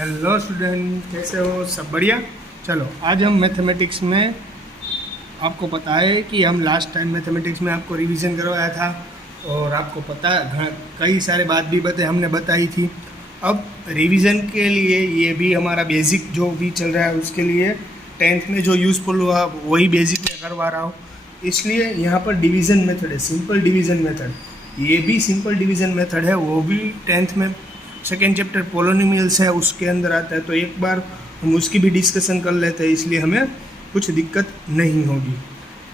Hello student, कैसे हो? सब बढ़िया। चलो आज हम मैथमेटिक्स में, आपको पता है कि हम लास्ट टाइम मैथमेटिक्स में आपको रिवीजन करवाया था और आपको पता कई सारे बात भी हमने बताई थी। अब रिवीजन के लिए ये भी हमारा बेसिक जो भी चल रहा है उसके लिए 10th में जो यूज़फुल हुआ वही बेसिक में करवा रहा हूँ। इसलिए यहाँ पर डिवीज़न मेथड है, सिंपल डिवीज़न मेथड। ये भी सिंपल डिवीज़न मेथड है, वो भी 10th में सेकेंड चैप्टर पोलिनोमियल्स है उसके अंदर आता है। तो एक बार हम उसकी भी डिस्कशन कर लेते हैं, इसलिए हमें कुछ दिक्कत नहीं होगी।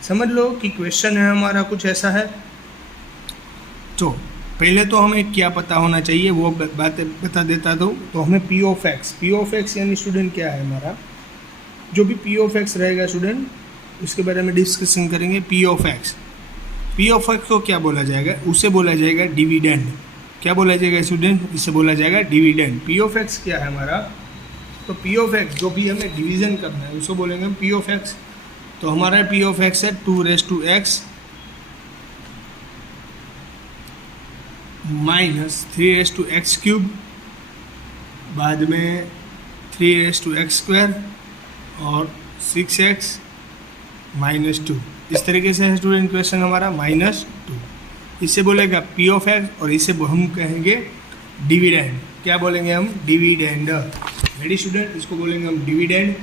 समझ लो कि क्वेश्चन है हमारा कुछ ऐसा है। तो पहले तो हमें क्या पता होना चाहिए वो बातें बता देता दो। तो हमें पी ऑफ एक्स यानी स्टूडेंट क्या है हमारा, जो भी पी ऑफ एक्स रहेगा स्टूडेंट उसके बारे में डिस्कशन करेंगे। पी ऑफ एक्स को क्या बोला जाएगा? उसे बोला जाएगा डिविडेंड। क्या बोला जाएगा स्टूडेंट? इसे बोला जाएगा डिविडेंड। पी ऑफ एक्स क्या है हमारा? तो पी ऑफ एक्स जो भी हमें डिवीजन करना है उसको बोलेंगे हम पी ऑफ एक्स। तो हमारा पी ऑफ एक्स है 2x माइनस 3x³ बाद में 3x² और 6x माइनस 2। इस तरीके से है स्टूडेंट क्वेश्चन हमारा -2। इसे बोलेगा पी ऑफ एक्स और इसे हम कहेंगे डिविडेंड। क्या बोलेंगे हम? डिविडेंड। Ready student? इसको बोलेंगे हम डिविडेंड।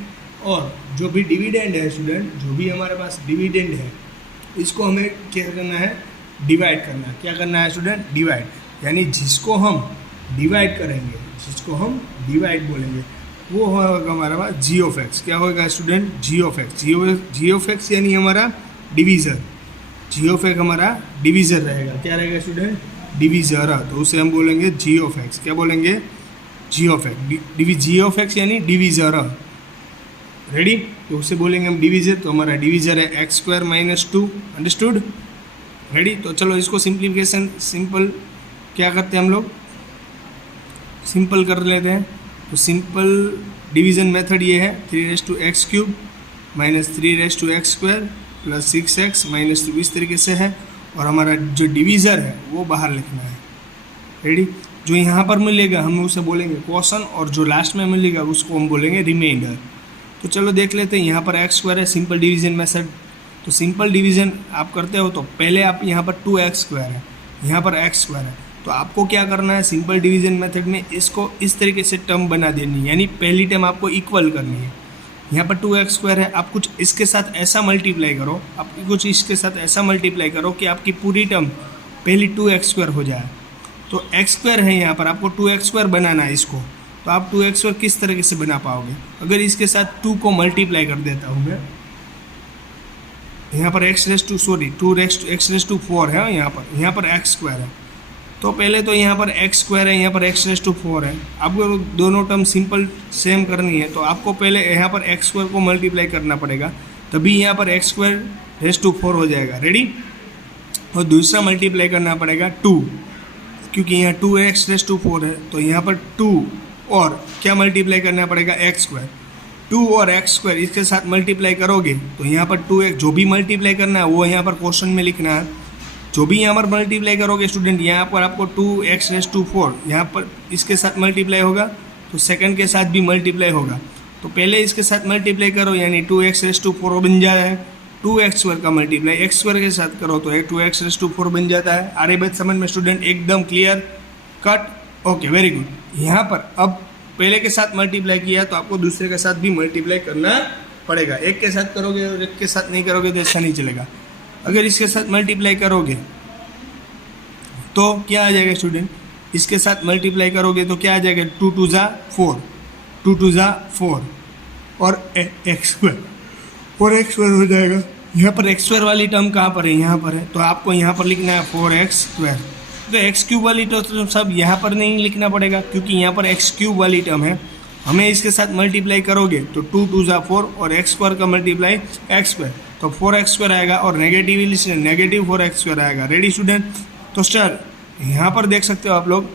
और जो भी डिविडेंड है स्टूडेंट, जो भी हमारे पास डिविडेंड है इसको हमें क्या करना है? डिवाइड करना है। क्या करना है स्टूडेंट? डिवाइड। यानी जिसको हम डिवाइड करेंगे, जिसको हम डिवाइड बोलेंगे वो होगा हमारे पास जी ऑफ एक्स। क्या होगा student? G of x. Ji of x यानी हमारा डिवीज़र। जी ऑफ एक्स हमारा डिवीज़र रहेगा। क्या रहेगा स्टूडेंट? डिवीज़र। तो उसे हम बोलेंगे जी ऑफ एक्स। क्या बोलेंगे? G of x. Ji of x यानी डिवीज़र। रेडी? तो उसे बोलेंगे हम डिवीज़र। तो हमारा डिवीज़र है x² - 2। अंडरस्टूड? रेडी? तो चलो इसको सिंप्लीफिकेशन सिंपल क्या करते हैं हम लोग? सिंपल कर लेते हैं। तो सिंपल डिवीज़न मेथड ये है 3x³ minus 3x² plus 6x minus 2। इस तरीके से है। और हमारा जो डिवीज़र है वो बाहर लिखना है। रेडी? जो यहाँ पर मिलेगा हम उसे बोलेंगे क्वोशन और जो लास्ट में मिलेगा उसको हम बोलेंगे रिमाइंडर। तो चलो देख लेते हैं। यहाँ पर x² है, सिंपल डिवीज़न मेथड। तो सिंपल डिवीज़न आप करते हो तो पहले आप यहाँ पर 2x² है, यहाँ पर x² है। तो आपको क्या करना है? सिंपल डिवीज़न मेथड में इसको इस तरीके से टर्म बना देनी है, यानी पहली टर्म आपको इक्वल करनी है। यहाँ पर 2x² है, आप कुछ इसके साथ ऐसा मल्टीप्लाई करो, आप कुछ इसके साथ ऐसा मल्टीप्लाई करो कि आपकी पूरी टर्म पहली 2x² हो जाए। तो x² है यहाँ पर, आपको 2x² बनाना है इसको। तो आप 2x² किस तरीके से बना पाओगे? अगर इसके साथ 2 को मल्टीप्लाई कर देता हूँ मैं, यहाँ पर x⁴ है, यहाँ पर x² है। तो पहले तो यहाँ पर x² है, यहाँ पर x⁴ है। आपको दोनों टर्म सिंपल सेम करनी है तो आपको पहले यहाँ पर x² को मल्टीप्लाई करना पड़ेगा, तभी यहाँ पर x²⁴ हो जाएगा। रेडी? और दूसरा मल्टीप्लाई करना पड़ेगा 2, क्योंकि यहाँ 2x⁴ है। तो यहाँ पर 2 और क्या मल्टीप्लाई करना पड़ेगा? x²। 2 और x² इसके साथ मल्टीप्लाई करोगे तो यहाँ पर 2x, जो भी मल्टीप्लाई करना है वो यहाँ पर क्वेश्चन में लिखना है। जो भी यहाँ पर मल्टीप्लाई करोगे स्टूडेंट, यहाँ पर आपको 2x⁴ यहाँ पर इसके साथ मल्टीप्लाई होगा तो सेकंड के साथ भी मल्टीप्लाई होगा। तो पहले इसके साथ मल्टीप्लाई करो यानी 2x⁴ बन जा रहा है। 2x² का मल्टीप्लाई x² के साथ करो तो 2x⁴ बन जाता है। आ रही बात समझ में स्टूडेंट? एकदम clear cut? Okay, very good. यहाँ पर अब पहले के साथ मल्टीप्लाई किया तो आपको दूसरे के साथ भी मल्टीप्लाई करना पड़ेगा। एक के साथ करोगे और एक के साथ नहीं करोगे तो ऐसा नहीं चलेगा। अगर इसके साथ मल्टीप्लाई करोगे तो क्या आ जाएगा स्टूडेंट? इसके साथ मल्टीप्लाई करोगे तो क्या आ जाएगा? 2 × 2 = 4, 2 × 2 = 4 और x² और x² हो जाएगा। यहाँ पर x² वाली टर्म कहाँ पर है? यहाँ पर है। तो आपको यहाँ पर लिखना है 4x²। तो x³ वाली टर्म सब यहाँ पर नहीं लिखना पड़ेगा, क्योंकि यहाँ पर x³ वाली टर्म है। हमें इसके साथ मल्टीप्लाई करोगे तो 2 × 2 = 4 और x² का मल्टीप्लाई x², तो 4x² आएगा और नेगेटिव 4x² आएगा। Ready student? तो सर यहाँ पर देख सकते हो आप लोग।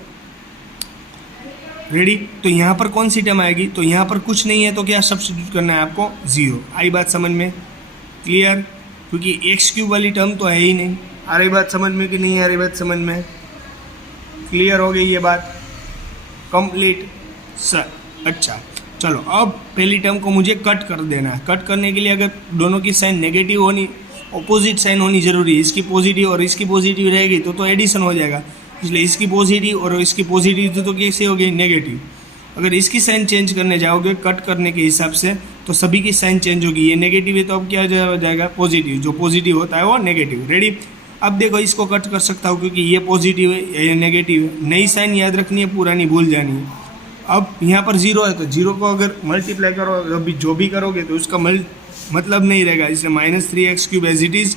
रेडी? तो यहाँ पर कौन सी टर्म आएगी? तो यहाँ पर कुछ नहीं है तो क्या सब्स्टिट्यूट करना है आपको? 0। आई बात समझ में? क्लियर? क्योंकि x³ वाली टर्म तो है ही नहीं। आ रही बात समझ में कि नहीं आ रही बात समझ में? क्लियर हो गई ये बात? Complete sir. अच्छा चलो, अब पहली टर्म को मुझे कट कर देना है। कट करने के लिए अगर दोनों की साइन नेगेटिव होनी, ऑपोजिट साइन होनी जरूरी है। इसकी पॉजिटिव और इसकी पॉजिटिव रहेगी तो एडिशन हो जाएगा, इसलिए इसकी पॉजिटिव और इसकी पॉजिटिव तो कैसे हो गई, नेगेटिव। अगर इसकी साइन चेंज करने जाओगे कट करने के हिसाब से तो सभी की साइन चेंज होगी। ये नेगेटिव है तो अब क्या हो जाएगा, पॉजिटिव। जो पॉजिटिव होता है वो नेगेटिव। रेडी। अब देखो इसको कट कर सकता हूँ क्योंकि ये पॉजिटिव है, ये नेगेटिव है। नई साइन याद रखनी है, पुरानी भूल जानी है। अब यहाँ पर जीरो है तो जीरो को अगर मल्टीप्लाई करो, अभी जो भी करोगे तो उसका मतलब नहीं रहेगा, इसलिए -3x³ as it is.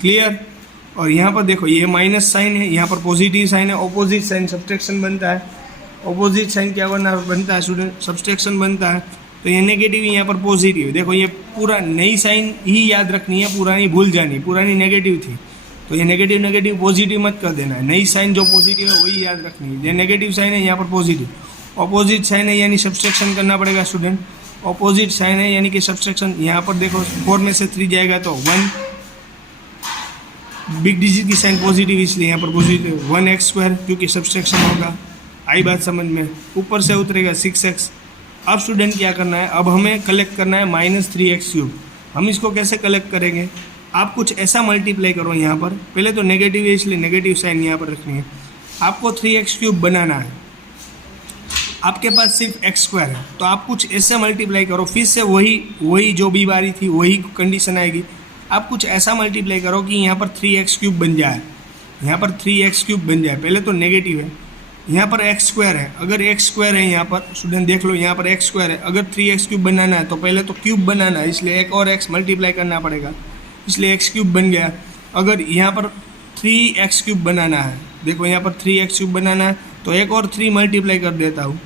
Clear. और यहाँ पर देखो ये माइनस साइन है, यहाँ पर पॉजिटिव साइन है, ऑपोजिट साइन सब्सट्रैक्शन बनता है। ऑपोजिट साइन क्या बनता है स्टूडेंट, सब्सट्रैक्शन बनता है। तो ये नेगेटिव, यहाँ पर पॉजिटिव। देखो ये पूरा नई साइन ही याद रखनी है, पुरानी भूल जानी। पुरानी नेगेटिव थी तो ये नेगेटिव नेगेटिव पॉजिटिव मत कर देना है। नई साइन जो पॉजिटिव है वही याद रखनी है। ये नेगेटिव साइन है, यहाँ पर पॉजिटिव। ऑपोजिट साइन है यानी सब्सट्रैक्शन करना पड़ेगा स्टूडेंट। ऑपोजिट साइन है यानी कि सब्सट्रैक्शन। यहाँ पर देखो 4 में से 3 जाएगा तो 1, बिग डिजिट की साइन पॉजिटिव इसलिए यहाँ पर पॉजिटिव 1x² क्योंकि सब्सट्रैक्शन होगा। आई बात समझ में। ऊपर से उतरेगा 6x। अब स्टूडेंट क्या करना है, अब हमें कलेक्ट करना है -3x³। हम इसको कैसे कलेक्ट करेंगे, आप कुछ ऐसा मल्टीप्लाई करो यहाँ पर। पहले तो नेगेटिव है इसलिए नेगेटिव साइन यहाँ पर रखनी है। आपको 3x³ बनाना है, आपके पास सिर्फ x² है तो आप कुछ ऐसे मल्टीप्लाई करो। फिर से वही जो भी बारी थी वही कंडीशन आएगी। आप कुछ ऐसा मल्टीप्लाई करो कि यहाँ पर 3x³ बन जाए, यहाँ पर 3x³ बन जाए। पहले तो नेगेटिव है, यहाँ पर x² है। अगर x² है यहाँ पर स्टूडेंट देख लो, यहाँ पर x² है। अगर 3x³ बनाना है तो पहले तो क्यूब बनाना है, इसलिए एक और x मल्टीप्लाई करना पड़ेगा, इसलिए x³ बन गया। अगर यहाँ पर 3x³ बनाना है, देखो यहाँ पर 3x³ बनाना है तो एक और 3 मल्टीप्लाई कर देता हूँ।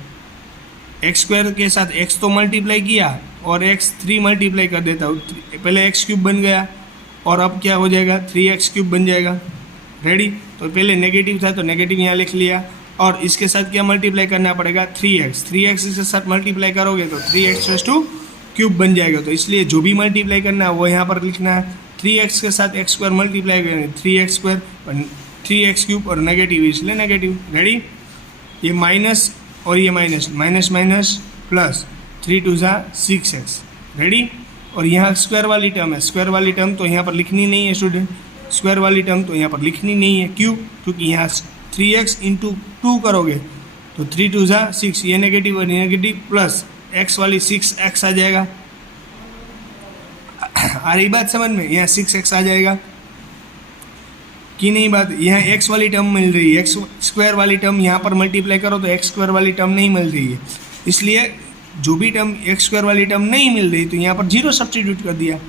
x² के साथ x तो मल्टीप्लाई किया और x 3 मल्टीप्लाई कर देता हूँ। पहले x³ बन गया और अब क्या हो जाएगा, 3x³ बन जाएगा। रेडी। तो पहले नेगेटिव था तो नेगेटिव यहाँ लिख लिया और इसके साथ क्या मल्टीप्लाई करना पड़ेगा, 3x। 3x के साथ मल्टीप्लाई करोगे तो 3x³ बन जाएगा। तो इसलिए जो भी मल्टीप्लाई करना है वो यहाँ पर लिखना है। 3x के साथ x² मल्टीप्लाई करेंगे 3x² 3x³ और नेगेटिव इसलिए नेगेटिव। रेडी। ये माइनस और ये minus, minus minus plus 3 2 6x। Ready. और यहाँ स्क्वायर वाली टर्म है, स्क्वायर वाली टर्म तो यहाँ पर लिखनी नहीं है स्टूडेंट। स्क्वायर वाली टर्म तो यहाँ पर लिखनी नहीं है। क्यों, क्योंकि यहाँ 3x × 2 करोगे तो 3 2 6, ये नेगेटिव और नेगेटिव प्लस x वाली 6x आ जाएगा। आ रही बात समझ में, यहाँ 6x आ जाएगा कि नहीं बात। यहाँ x वाली टर्म मिल रही है, x² वाली टर्म यहाँ पर मल्टीप्लाई करो तो x² वाली टर्म नहीं मिल रही है, इसलिए जो भी टर्म x² वाली टर्म नहीं मिल रही तो यहाँ पर 0 सब्स्टिट्यूट कर दिया।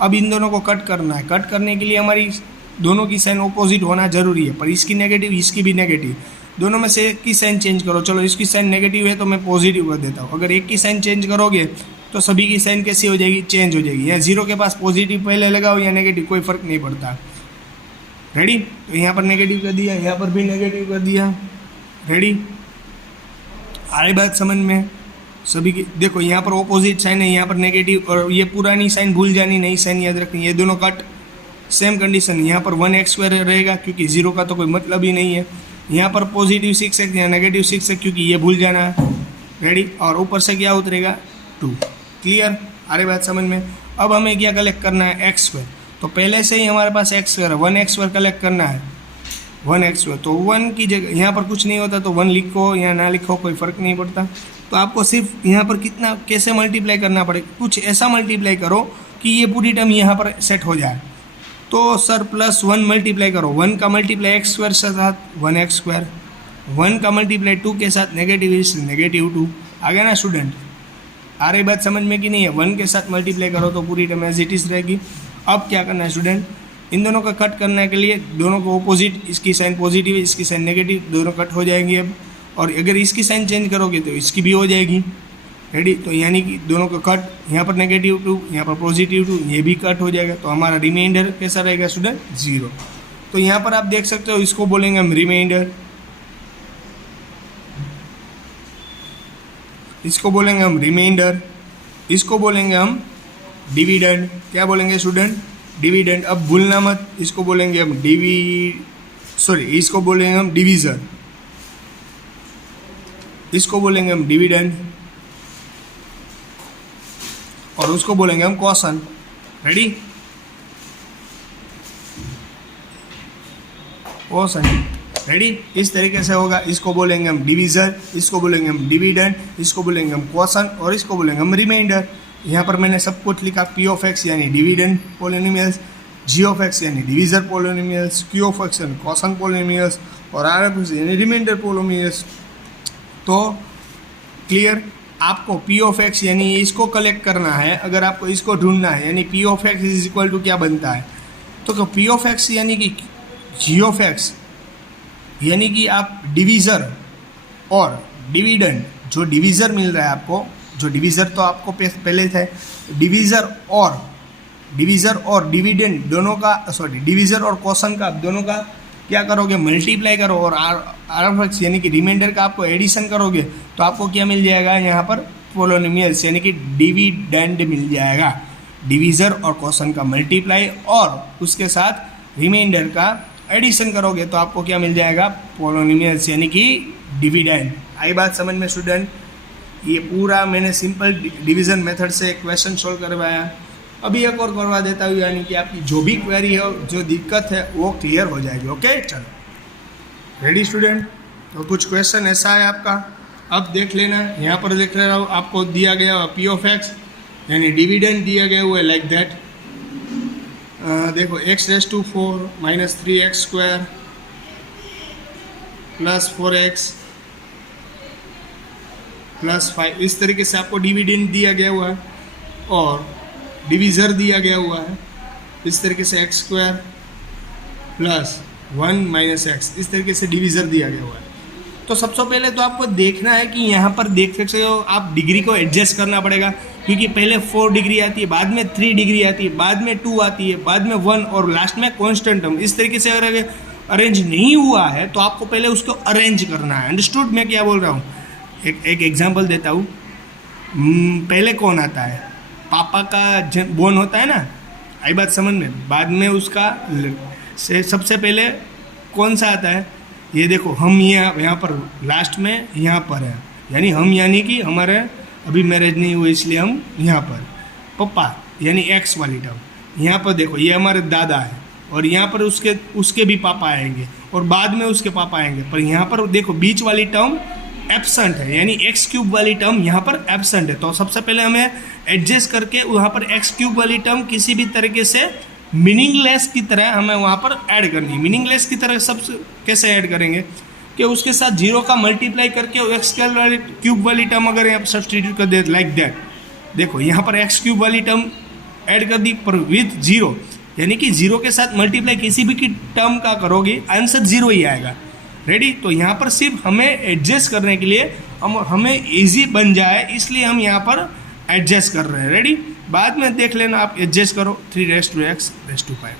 अब इन दोनों को कट करना है। कट करने के लिए हमारी दोनों की साइन ऑपोजिट होना जरूरी है, पर इसकी नेगेटिव इसकी भी नेगेटिव, दोनों में से एक की साइन चेंज करो। चलो इसकी साइन नेगेटिव है तो मैं पॉजिटिव कर देता हूँ। अगर एक की साइन चेंज करोगे तो सभी की साइन कैसी हो जाएगी, चेंज हो जाएगी। यहाँ 0 के पास पॉजिटिव पहले लगाओ या नेगेटिव, कोई फर्क नहीं पड़ता। रेडी। तो यहाँ पर नेगेटिव कर दिया, यहाँ पर भी नेगेटिव कर दिया। रेडी। आ रही बात समझ में सभी की। देखो यहाँ पर ऑपोजिट साइन है, यहाँ पर नेगेटिव, और ये पुरानी साइन भूल जानी, नई साइन याद रखनी। ये दोनों कट। सेम कंडीशन यहाँ पर 1x² रहेगा क्योंकि 0 का तो कोई मतलब ही नहीं है। यहाँ पर पॉजिटिव 6x, यहाँ नेगेटिव 6x क्योंकि ये भूल जाना है। रेडी। और ऊपर से क्या उतरेगा, 2। क्लियर। आ रही बात समझ में। अब हमें क्या कलेक्ट करना है, x²। तो पहले से ही हमारे पास x² है, 1x² कलेक्ट करना है। 1x² तो 1 की जगह यहाँ पर कुछ नहीं होता तो 1 लिखो या ना लिखो कोई फ़र्क नहीं पड़ता। तो आपको सिर्फ यहाँ पर कितना कैसे मल्टीप्लाई करना पड़ेगा, कुछ ऐसा मल्टीप्लाई करो कि ये पूरी टर्म यहाँ पर सेट हो जाए। तो सर +1 मल्टीप्लाई करो, 1 का मल्टीप्लाई x² के साथ 1x², 1 का मल्टीप्लाई 2 के साथ -2। आ गया ना स्टूडेंट। आ रही बात समझ में कि नहीं है। 1 के साथ मल्टीप्लाई करो तो पूरी टर्म एज इट इज रहेगी। अब क्या करना है स्टूडेंट, इन दोनों का कट करने के लिए दोनों को ऑपोजिट, इसकी साइन पॉजिटिव है इसकी साइन नेगेटिव, दोनों कट हो जाएंगी अब। और अगर इसकी साइन चेंज करोगे तो इसकी भी हो जाएगी। रेडी। तो यानी कि दोनों का कट, यहाँ पर -2, यहाँ पर +2, ये भी कट हो जाएगा। तो हमारा रिमाइंडर कैसा रहेगा स्टूडेंट, 0। तो यहाँ पर आप देख सकते हो, इसको बोलेंगे हम रिमाइंडर, इसको बोलेंगे हम रिमाइंडर, इसको बोलेंगे हम डिविडेंड। क्या बोलेंगे स्टूडेंट, डिविडेंड। अब भूलना मत, इसको बोलेंगे हम इसको बोलेंगे हम डिवीज़न। इसको बोलेंगे हम डिविडेंड और उसको बोलेंगे हम कॉशन। रेडी? कॉशन। रेडी? इस तरीके से होगा। इसको बोलेंगे हम डिवीजर, इसको बोलेंगे हम डिविडेंड, इसको बोलेंगे हम कॉशन और इसको बोलेंगे हम रिमाइंडर। यहाँ पर मैंने सब कुछ लिखा। पी ऑफ एक्स यानी dividend polynomials, g of x यानी divisor polynomials, q of x यानी कॉशन पोलिनोमियल्स और आर ऑफ एक्स यानी रिमाइंडर पोलिनोमियल्स। तो क्लियर? आपको पी ऑफ एक्स यानी इसको कलेक्ट करना है। अगर आपको इसको ढूंढना है यानी P of X is equal to क्या बनता है, तो पी ऑफ एक्स यानी कि जी ऑफ एक्स यानी कि आप डिवीज़र और डिविडेंड, जो डिवीज़र मिल रहा है आपको, जो डिवीज़र तो आपको पहले थे, डिवीज़र और डिविडेंड दोनों का, सॉरी डिवीज़र और कॉशन का, दोनों का क्या करोगे, मल्टीप्लाई करो और आर ऑफ एक्स यानी कि रिमाइंडर का आपको एडिशन करोगे तो आपको क्या मिल जाएगा, यहाँ पर पोलिनोमियल्स यानी कि डिविडेंड मिल जाएगा। डिवीज़र और कॉशन का मल्टीप्लाई और उसके साथ रिमाइंडर का एडिशन करोगे तो आपको क्या मिल जाएगा, पोलिनोमियल्स यानी कि डिविडेंड। आई बात समझ में स्टूडेंट? ये पूरा मैंने सिंपल डिवीज़न मेथड से क्वेश्चन सोल्व करवाया। अभी एक और करवा देता हूँ, यानी कि आपकी जो भी क्वेरी है, जो दिक्कत है वो क्लियर हो जाएगी। ओके, चलो रेडी स्टूडेंट? तो कुछ क्वेश्चन ऐसा है आपका, अब देख लेना। यहाँ पर देख रहा हूँ आपको दिया गया पी ऑफ एक्स यानी डिविडेंड दिया गया हुआ है लाइक दैट। देखो x⁴ minus 3x² plus 4x plus 5, इस तरीके से आपको डिविडेंड दिया गया हुआ है और डिवीज़र दिया गया हुआ है इस तरीके से x² प्लस 1 माइनस x, इस तरीके से डिवीज़र दिया गया हुआ है। तो सबसे पहले तो आपको देखना है कि यहाँ पर देख सकते हो आप डिग्री को एडजस्ट करना पड़ेगा, क्योंकि पहले 4 डिग्री आती है, बाद में 3 डिग्री आती है, बाद में 2 आती है, बाद में 1 और लास्ट में कॉन्स्टेंट टर्म। इस तरीके से अगर अरेंज नहीं हुआ है तो आपको पहले उसको अरेंज करना है। अंडरस्टूड मैं क्या बोल रहा हूँ? एक एग्जाम्पल देता हूँ। पहले कौन आता है? पापा का बोन होता है ना, आई बात समझ में? बाद में उसका से सबसे पहले कौन सा आता है? ये देखो, हम यहाँ पर लास्ट में यहाँ पर है, यानी हम यानी कि हमारे अभी मैरिज नहीं हुई इसलिए हम यहाँ पर। पप्पा यानी एक्स वाली टर्म, यहाँ पर देखो ये हमारे दादा है और यहाँ पर उसके भी पापा आएंगे और बाद में उसके पापा आएंगे, पर यहाँ पर देखो बीच वाली टर्म एब्सेंट है, यानी x³ वाली टर्म यहाँ पर एब्सेंट है। तो सबसे पहले हमें एडजस्ट करके वहाँ पर x³ वाली टर्म किसी भी तरीके से मीनिंगलेस की तरह हमें वहाँ पर ऐड करनी है। मीनिंगलेस की तरह सब कैसे ऐड करेंगे कि उसके साथ 0 का मल्टीप्लाई करके x³ वाली टर्म अगर यहाँ पर सब्सटीट्यूट कर दे लाइक दैट। देखो यहाँ पर x³ वाली टर्म ऐड कर दी पर विथ 0, यानी कि 0 के साथ मल्टीप्लाई किसी भी की टर्म का करोगे आंसर 0 ही आएगा। रेडी? तो यहाँ पर सिर्फ हमें एडजस्ट करने के लिए हमें इजी बन जाए इसलिए हम यहाँ पर एडजस्ट कर रहे हैं। रेडी? बाद में देख लेना, आप एडजस्ट करो 3x⁵5।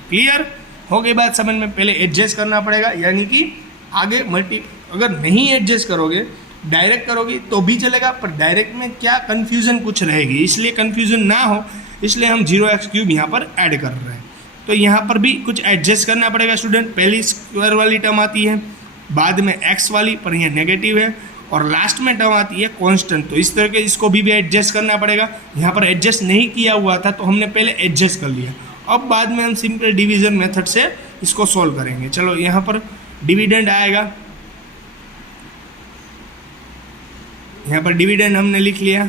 क्लियर हो गई बात समझ में? पहले एडजस्ट करना पड़ेगा, यानी कि आगे अगर नहीं एडजस्ट करोगे डायरेक्ट करोगे तो भी चलेगा, पर डायरेक्ट में क्या कन्फ्यूज़न कुछ रहेगी, इसलिए कन्फ्यूज़न ना हो इसलिए हम 0x³ यहाँ पर ऐड कर रहे हैं। तो यहाँ पर भी कुछ एडजस्ट करना पड़ेगा स्टूडेंट। पहली स्क्वायर वाली टर्म आती है, बाद में x वाली, पर यह नेगेटिव है, और लास्ट में टर्म आती है कांस्टेंट। तो इस तरह के इसको भी एडजस्ट करना पड़ेगा। यहाँ पर एडजस्ट नहीं किया हुआ था तो हमने पहले एडजस्ट कर लिया, अब बाद में हम सिंपल डिवीजन मेथड से इसको सॉल्व करेंगे। चलो यहाँ पर डिविडेंड आएगा, यहाँ पर डिविडेंड हमने लिख लिया।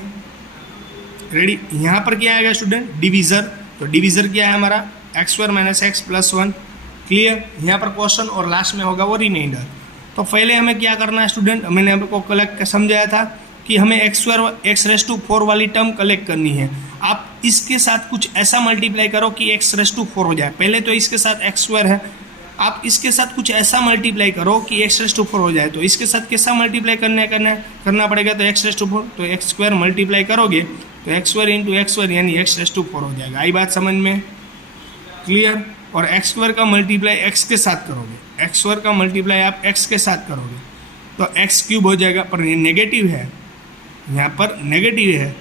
रेडी? यहाँ पर क्या आएगा स्टूडेंट? डिवीज़र। तो डिवीज़र क्या है हमारा? x² - x + 1। क्लियर? यहाँ पर क्वेश्चन और लास्ट में होगा वो रिमाइंडर। तो पहले हमें क्या करना है स्टूडेंट? मैंने आपको कलेक्ट समझाया था कि हमें x⁴ वाली टर्म कलेक्ट करनी है। आप इसके साथ कुछ ऐसा मल्टीप्लाई करो कि x⁴ हो जाए। पहले तो इसके साथ x² है, आप इसके साथ कुछ ऐसा मल्टीप्लाई करो कि x⁴ हो जाए। तो इसके साथ कैसा मल्टीप्लाई करना पड़ेगा? तो x⁴, तो x² मल्टीप्लाई करोगे तो x² × x² यानी x⁴ हो जाएगा। आई बात समझ में? क्लियर? और x² का मल्टीप्लाई x के साथ करोगे, x² का मल्टीप्लाई आप x के साथ करोगे तो x³ हो जाएगा, पर ये नेगेटिव है, यहाँ पर नेगेटिव है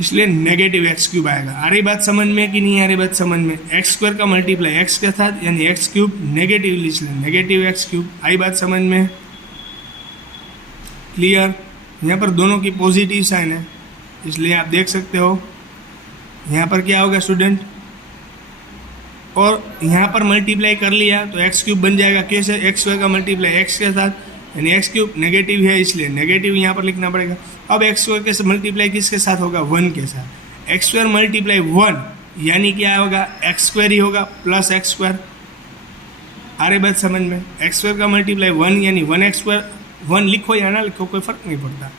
इसलिए नेगेटिव x³ आएगा। आ रही बात समझ में कि नहीं आ रही बात समझ में? x² का मल्टीप्लाई x के साथ यानी x³ नेगेटिव, इसलिए नेगेटिव x³। आई बात समझ में? क्लियर? यहाँ पर दोनों की पॉजिटिव साइन है, इसलिए आप देख सकते हो यहाँ पर क्या होगा स्टूडेंट, और यहाँ पर मल्टीप्लाई कर लिया तो एक्स क्यूब बन जाएगा। कैसे? एक्स स्क्वायर का मल्टीप्लाई एक्स के साथ, यानी एक्स क्यूब नेगेटिव है इसलिए नेगेटिव यहाँ पर लिखना पड़ेगा। अब एक्स स्क्वायर के मल्टीप्लाई किसके साथ होगा? 1 के साथ। एक्स स्क्वायर मल्टीप्लाई 1 यानी क्या होगा? एक्स स्क्वायर ही होगा प्लस एक्स स्क्वायर। आ रही बात समझ में? एक्स स्क्वायर का मल्टीप्लाई 1 यानी 1 एक्स स्क्वायर, 1 लिखो या ना लिखो कोई फर्क नहीं पड़ता।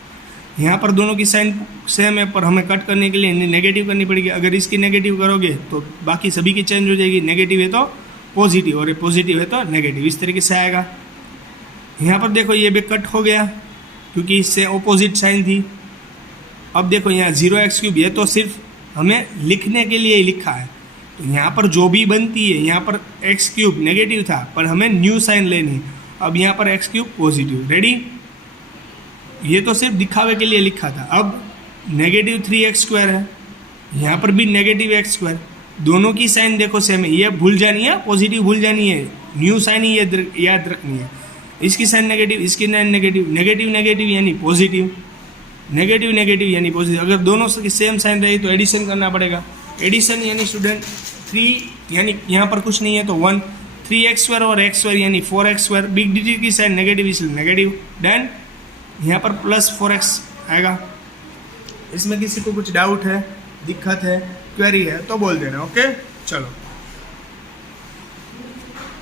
यहाँ पर दोनों की साइन सेम है, पर हमें कट करने के लिए नेगेटिव करनी पड़ेगी। अगर इसकी नेगेटिव करोगे तो बाकी सभी की चेंज हो जाएगी, नेगेटिव है तो पॉजिटिव और पॉजिटिव है तो नेगेटिव, इस तरीके से आएगा। यहाँ पर देखो ये भी कट हो गया क्योंकि इससे ऑपोजिट साइन थी। अब देखो यहाँ 0x3, ये तो सिर्फ हमें लिखने के लिए ही लिखा है, तो यहाँ पर जो भी बनती है, यहाँ पर x3 नेगेटिव था पर हमें न्यू साइन लेनी है। अब यहाँ पर x3 पॉजिटिव, रेडी? ये तो सिर्फ दिखावे के लिए लिखा था। अब नेगेटिव 3x² है, यहाँ पर भी नेगेटिव x², दोनों की साइन देखो सेम है। ये भूल जानी है, पॉजिटिव भूल जानी है, न्यू साइन ही ये याद रखनी है। इसकी साइन नेगेटिव, इसकी साइन नेगेटिव, नेगेटिव नेगेटिव यानी पॉजिटिव, नेगेटिव नेगेटिव यानी पॉजिटिव। अगर दोनों की सेम साइन रही तो एडिशन करना पड़ेगा। एडिशन यानी स्टूडेंट 3 यानी यहाँ पर कुछ नहीं है तो 1, 3x² और x² यानी 4x², बिग डिजिट की साइन नेगेटिव इसलिए नेगेटिव, डन। यहाँ पर प्लस 4x आएगा। इसमें किसी को कुछ डाउट है, दिक्कत है, क्वेरी है तो बोल देना, ओके? चलो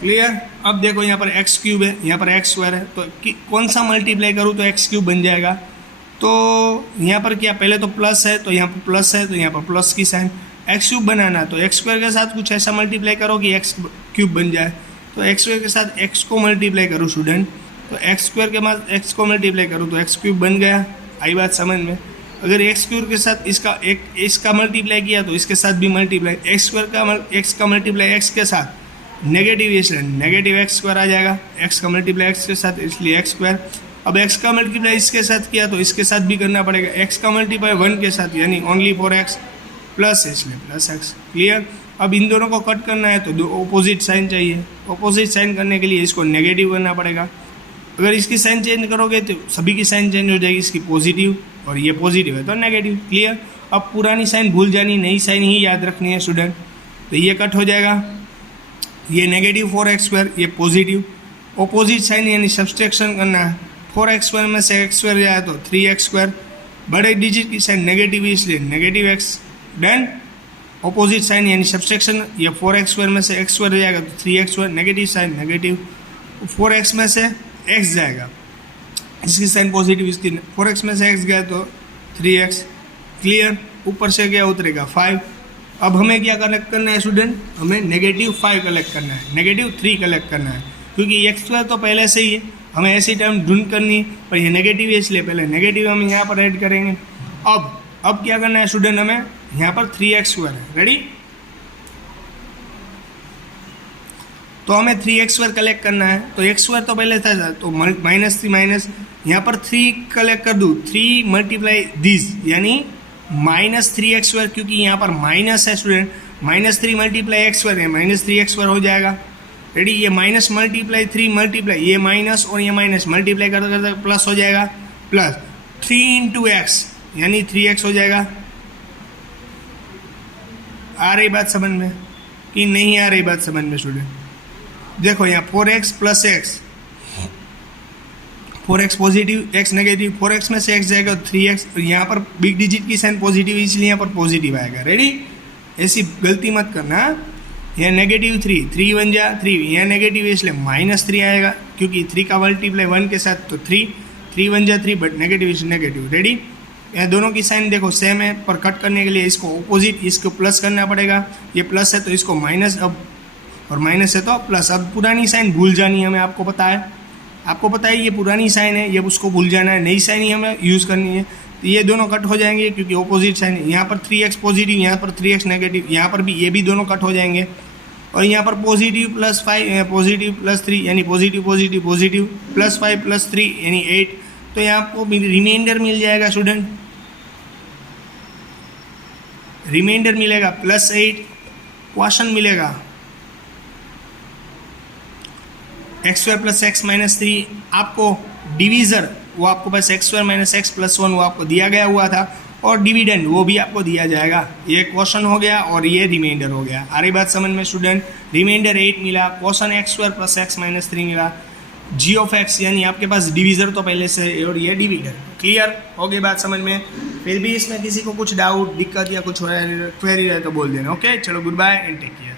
क्लियर। अब देखो यहाँ पर x³ है, यहाँ पर x² है, तो कौन सा मल्टीप्लाई करूँ तो x³ बन जाएगा। तो यहाँ पर क्या, पहले तो प्लस है तो यहाँ पर प्लस है, तो यहाँ पर प्लस की साइन। x³ बनाना तो x² के साथ कुछ ऐसा मल्टीप्लाई करो कि x³ बन जाए। तो x² के साथ x को मल्टीप्लाई करो स्टूडेंट, तो x² के बाद x को मल्टीप्लाई करूँ तो x³ बन गया। आई बात समझ में? अगर x³ के साथ इसका मल्टीप्लाई किया तो इसके साथ भी मल्टीप्लाई, x का मल्टीप्लाई x के साथ नेगेटिव, इसलिए नेगेटिव x² आ जाएगा। x का मल्टीप्लाई x के साथ इसलिए x²। अब x का मल्टीप्लाई इसके साथ किया तो इसके साथ भी करना पड़ेगा, x का मल्टीप्लाई 1 के साथ यानी ओनली 4x प्लस इसलिए प्लस x, क्लियर। अब इन दोनों को कट करना है तो दो ऑपोजिट साइन चाहिए। ऑपोजिट साइन करने के लिए इसको नेगेटिव करना पड़ेगा। अगर इसकी साइन चेंज करोगे तो सभी की साइन चेंज हो जाएगी, इसकी पॉजिटिव और ये पॉजिटिव है तो नेगेटिव, क्लियर। अब पुरानी साइन भूल जानी, नई साइन ही याद रखनी है स्टूडेंट। तो ये कट हो जाएगा, ये नेगेटिव 4x², ये पॉजिटिव। ऑपोजिट साइन यानी सब्सट्रैक्शन करना है, 4x² में से x² जाए तो 3x², बड़े डिजिट की साइन नेगेटिव इसलिए negative x, done. Opposite sign यानी सब्सट्रैक्शन, ये 4x² में से x² जाएगा तो 3x², negative sign negative, 4x में से x जाएगा, इसकी साइन पॉजिटिव, इसकी 4x में से x गया तो 3x, क्लियर। ऊपर से क्या उतरेगा 5। अब हमें क्या कलेक्ट करना है स्टूडेंट? हमें नेगेटिव 5 कलेक्ट करना है, नेगेटिव 3 कलेक्ट करना है, क्योंकि x² तो पहले से ही है, हमें ऐसी टर्म ढूंढ करनी है, पर ये नेगेटिव है इसलिए पहले नेगेटिव हम यहाँ पर ऐड करेंगे। अब क्या करना है स्टूडेंट? हमें यहाँ पर 3x² है, रेडी? तो हमें 3x² कलेक्ट करना है, तो x² तो पहले था तो -3 माइनस, यहाँ पर 3 कलेक्ट कर दूँ, 3 मल्टीप्लाई दिस यानी -3x², क्योंकि यहाँ पर माइनस है स्टूडेंट, -3 मल्टीप्लाई x² है, -3x² हो जाएगा, रेडी। ये माइनस मल्टीप्लाई 3 मल्टीप्लाई, ये माइनस और ये माइनस मल्टीप्लाई करते करते प्लस हो जाएगा, प्लस 3 × x यानी 3x हो जाएगा। आ रही बात समझ में कि नहीं आ रही बात समझ में स्टूडेंट? देखो यहाँ 4x plus x, 4x positive, x negative, 4x में से x जाएगा 3x, और यहाँ पर बिग डिजिट की साइन पॉजिटिव इसलिए यहाँ पर पॉजिटिव आएगा, रेडी। ऐसी गलती मत करना। यहाँ नेगेटिव 3 बन जा 3, यहाँ नेगेटिव इसलिए -3 आएगा, क्योंकि 3 का मल्टीप्लाई 1 के साथ तो 3 बन जा 3, बट नेगेटिव इसलिए नेगेटिव, रेडी। यहाँ दोनों की साइन देखो सेम है, पर कट करने के लिए इसको ऑपोजिट, इसको प्लस करना पड़ेगा। ये प्लस है तो इसको माइनस, अब और माइनस है तो प्लस। अब पुरानी साइन भूल जानी है हमें, आपको पता है ये पुरानी साइन है, ये उसको भूल जाना है, नई साइन ही हमें यूज़ करनी है। तो ये दोनों कट हो जाएंगे क्योंकि ऑपोजिट साइन है। यहाँ पर 3x पॉजिटिव, यहाँ पर 3x नेगेटिव, यहाँ पर भी ये भी दोनों कट हो जाएंगे, और यहाँ पर पॉजिटिव प्लस 5, पॉजिटिव प्लस 3 यानी positive positive positive, plus 5 plus 3 यानी 8। तो यहाँ आपको रिमाइंडर मिल जाएगा स्टूडेंट, रिमाइंडर मिलेगा +8, क्वेश्चन मिलेगा x² + x - 3। आपको डिवीज़र वो आपको बस x square minus x plus one वो आपको दिया गया हुआ था, और डिविडेंड वो भी आपको दिया जाएगा। ये क्वेश्चन हो गया और ये रिमाइंडर हो गया। आ रही बात समझ में स्टूडेंट? रिमाइंडर 8 मिला, question x square plus x minus 3 मिला, जी ऑफ एक्स यानी आपके पास डिविजर तो पहले से है और ये डिविडर। क्लियर हो गई बात समझ में? फिर भी इसमें किसी को कुछ डाउट, दिक्कत या कुछ क्वेरी रहे तो बोल देना। ओके, चलो goodbye and take care.